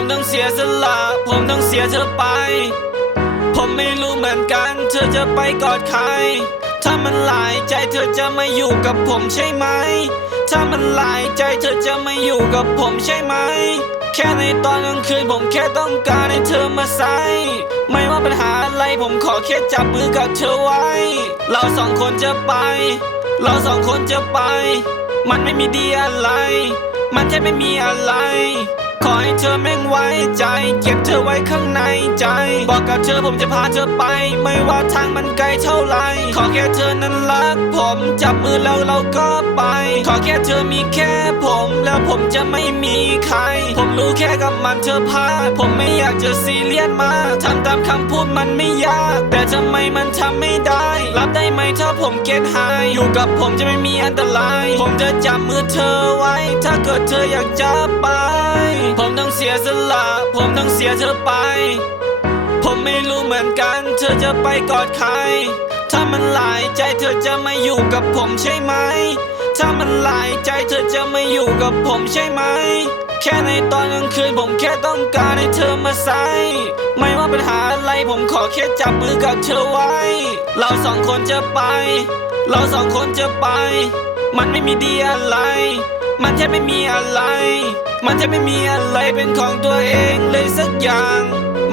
มต้องเสียสละ ผมต้องเสียเธอไป ผมไม่รู้เหมือนกัน เธอจะไปกอดใคร ถ้ามันหลายใจเธอจะมาอยู่กับผมใช่ไหม ถ้ามันหลายใจเธอจะมาอยู่กับผมใช่ไหม แค่ในตอนกลางคืนผมแค่ต้องการให้เธอมาใส่ไม่ว่าปัญหาอะไรผมขอแค่จับมือกับเธอไว้ เราสองคนจะไป เราสองคนจะไป มันไม่มีดีอะไร มันแค่ไม่มีอะไร ขอให้เธอแม่งไว้ใจ เก็บเธอไว้ข้างในใจ บอกกับเธอผมจะพาเธอไป ไม่ว่าทางมันไกลเท่าไหรขอแค่เธอนั้นรักผม จับมือแล้วเราก็ไป ขอแค่เธอมีแค่ผม แล้วผมจะไม่มีใคร ผมรู้แค่กับมันเธอพาผมไม่อยากจะซีเรียสมากทำตามคำพูดมันไม่ยาก แต่ทำไมมันทำไม่ได้ รับได้ไหมถ้าผมเก็ตไฮอยู่กับผมจะไม่มีอันตราย ผมจะจับมือเธอไว้ ถ้าเกิดเธออยากจะไป งเสียสละ ผมต้องเสียเธอไป ผมไม่รู้เหมือนกัน เธอจะไปกอดใคร ถ้ามันหลายใจเธอจะไมาอยู่กับผมใช่ไหม ถ้ามันหลายใจเธอจะไมาอยู่กับผมใช่ไหม แค่ในตอนกลางคืนผมแค่ต้องการให้เธอมาใส่ไม่ว่าปัญหาอะไรผมขอแค่จับมือกับเธอไว้ เราสองคนจะไป เราสองคนจะไป มันไม่มีดีอะไร มันแค่ไม่มีอะไร มันแค่ไม่มีอะไรเป็นของตัวเองเลยสักอย่าง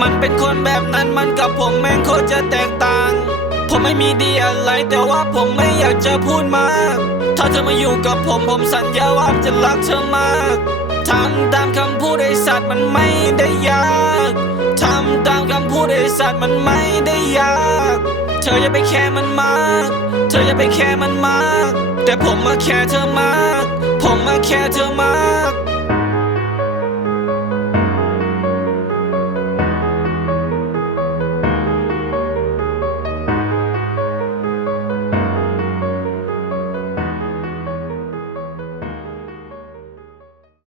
มันเป็นคนแบบนั้นมันกับผมแม่งโคตรจะแตกต่าง ผมไม่มีดีอะไรแต่ว่าผมไม่อยากจะพูดมาก ถ้าเธอมาอยู่กับผมผมสัญญาว่าจะรักเธอมากทำตามคำพูดไอสัตว์มันไม่ได้ยากทำตามคำพูดไอสัตว์มันไม่ได้ยาก เธออย่าไปแคร์มันมาก เธออย่าไปแคร์มันมาก แต่ผมมาแคร์เธอมาก ผมมาแคร์เธอมาก